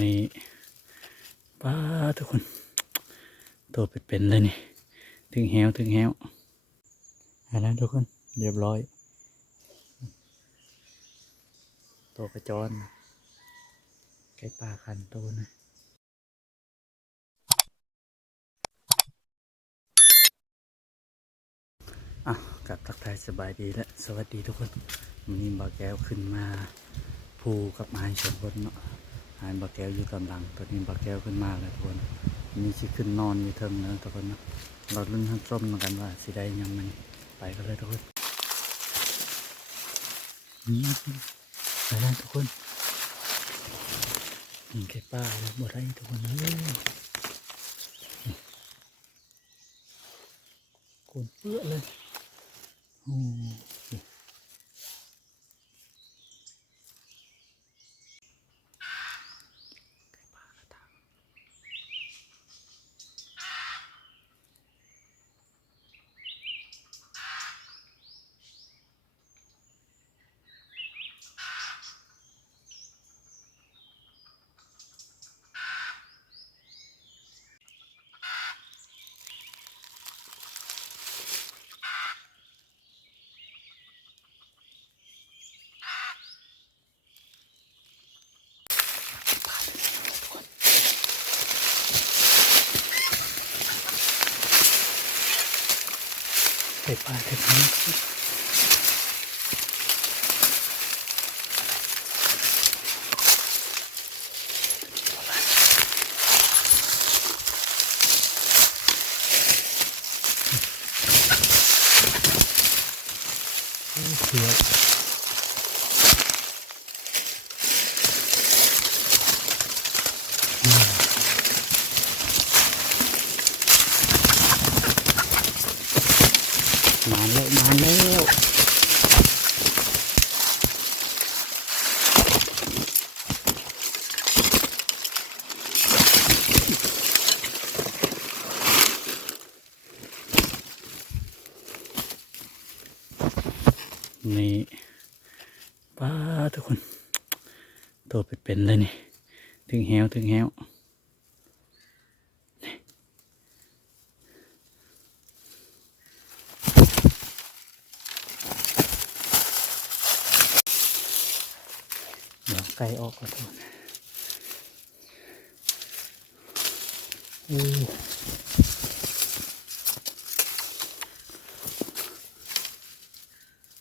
นี่ป้าทุกคนตัวเป็นเลยนี่ถึงแหวอันนั้นทุกคนเรียบร้อยตัวกระจรไก่ป่าคันตัวนะกับทักทายสบายดีและสวัสดีทุกคนวันนี้บ่าวแก้วขึ้นมาภูกับไม้สองคนเนาะหายบ่าวแก้วอยู่กำลังตอนนี้บ่าวแก้วขึ้นมาแล้วทุกคนมีสิขึ้นนอนอยู่เทิงนะทุกคนเนาะเราลุ้นทั้งส้มกันว่าสิได้ยังมันไปกันเลยทุกคนไปแล้วทุกคนนี่แค่ป้าแล้วบ่ได้ทุกคนเลยโกนเปื้อเลยโอ้ไก่ป่าไก่ป่าเสือมาแล้วนี่ป้าทุกคนตัวเป็นเลยนี่ถึงแหวเดี๋ยวไก่ออกก่อนทุกคน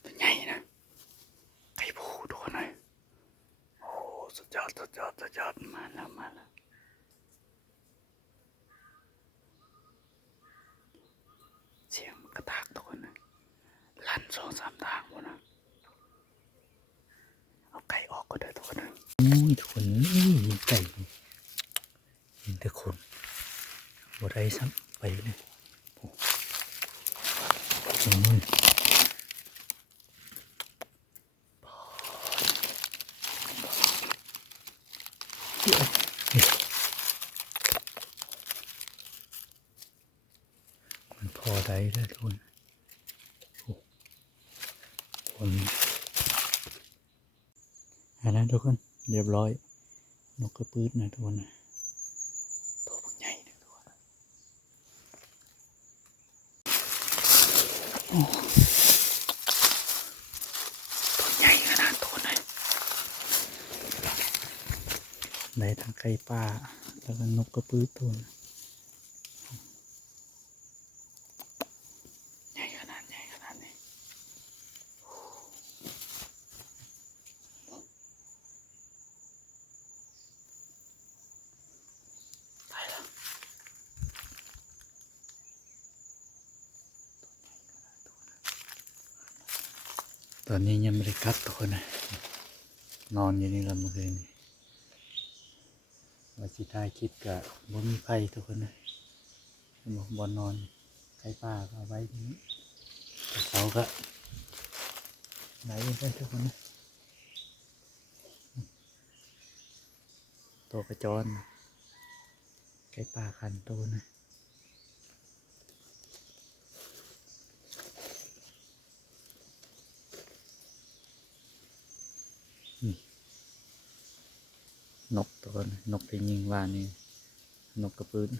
เป็นไงนะไก่ผูทุกคนเลยโอ้สุดยอดมาแล้วเสียงกระตากทุกคนนะลั่น2-3 ทางหมดนะเอาไก่ออกก็ได้ทุกคนนะทุกคนนี่ไก่เห็นแต่คนบ่ได้ซ้ำไปเลยโอ้ยมันพอได้แล้วทุกคนคนอันนั้นทุกคนเรียบร้อยนกกระปืดนะทุกคนนะตัวพวกใหญ่นะทุกคนโอ้ตัวใหญ่ขนาดตัวไหนได้ทั้งไก่ป่าแล้วก็นกกระปืดตัวนะใหญ่ขนาดนี้ตายแล้วตอนนี้ยังไม่ได้กลับทุกคนนะนอนอยู่นี่ละเมื่อคืนนี้ว่าสิท้ายคลิปกับบ่มีไฟทุกคนนะบนนอนไก่ป่าก็เอาไว้ที่นี้เขาก็ไหนได้ทุกคนนะตัวกระจรไก่ป่าคันตัวนะ นกตัวนี้นกที่ยิงว่านี่นกกระปืน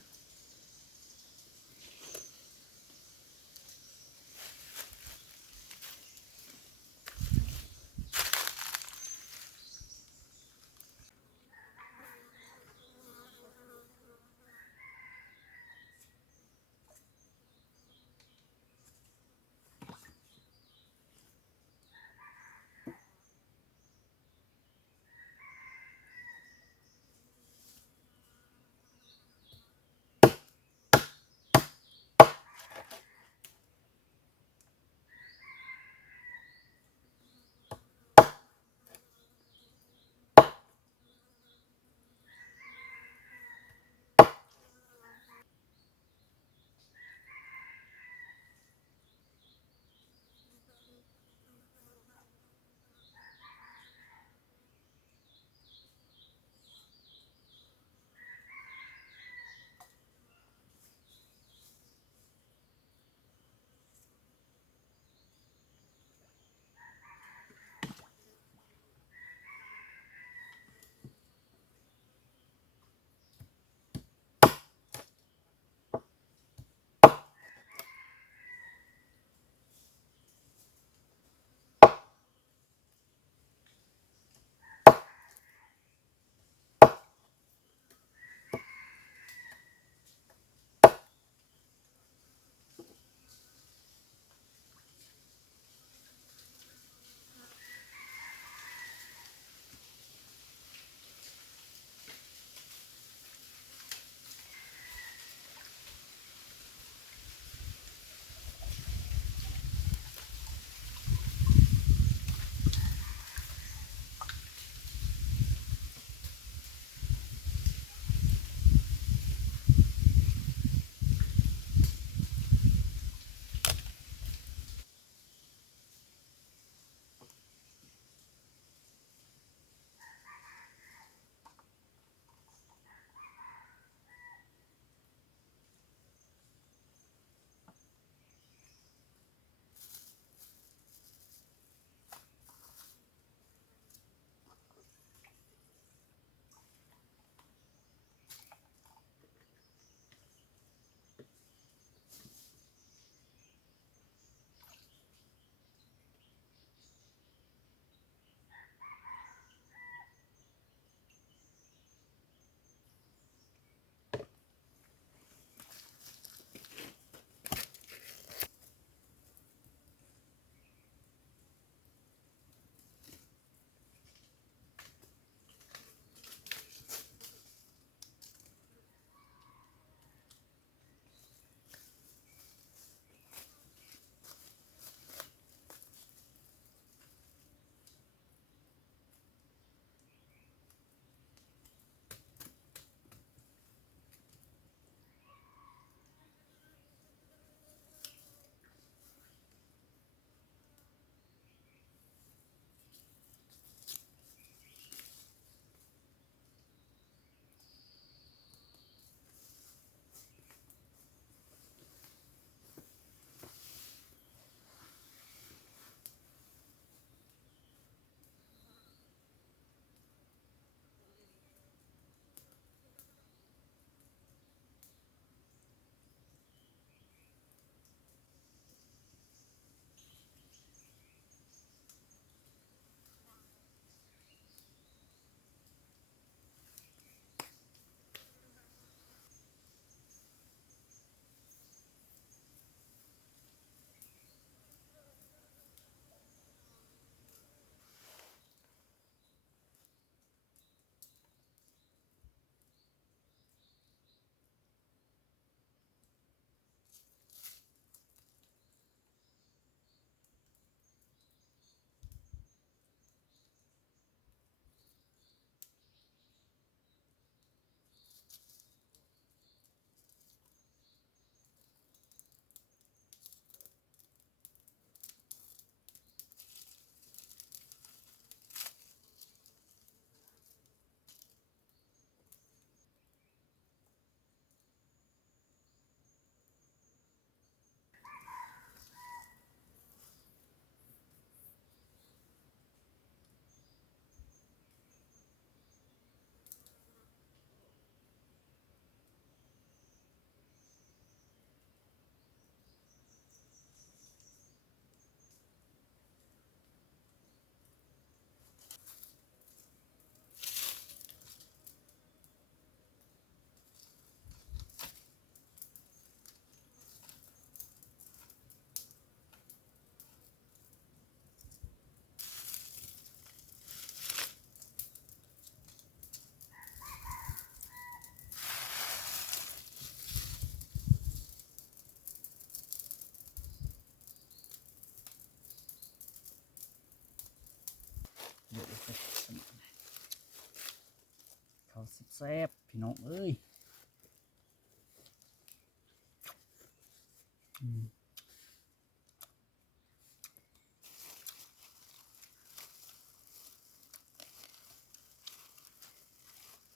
ซ่บพี่น้องเอ้ย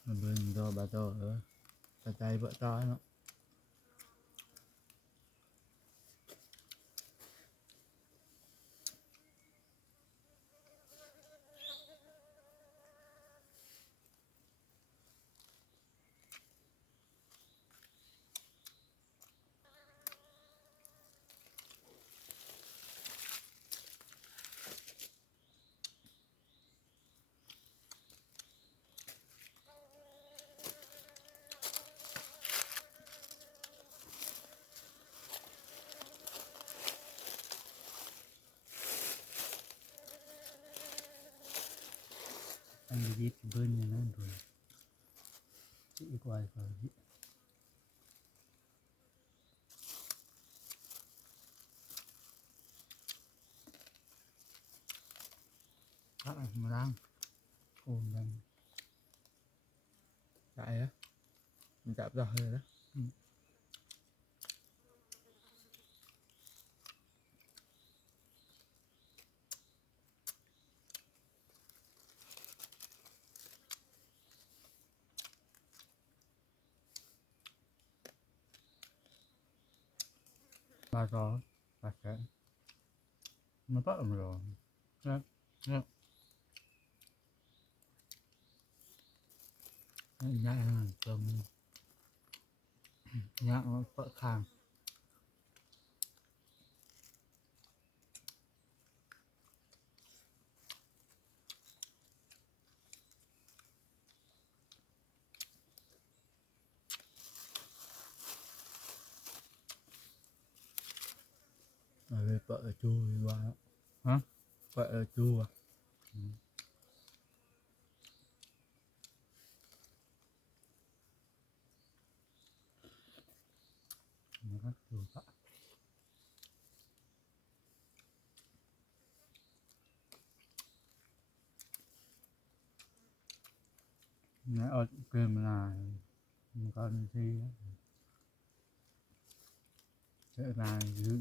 มันเป็นตัวบาโตกระจายเบอะต้อยเนาะอันนี้ยิบเบิ้ลอย่างนั้นด้วยที่อีกไว้ก็ยิบพักมาล้างโอ้มันchạy á mình chạm rồi đó ba có ba cái nó bắt ẩm rồi đó đó nhại cơm nhại nó vỡ khang rồi vợ chua qua hả vợ chua nó rất chua vợ nó ở kìm là con thi sẽ là giữ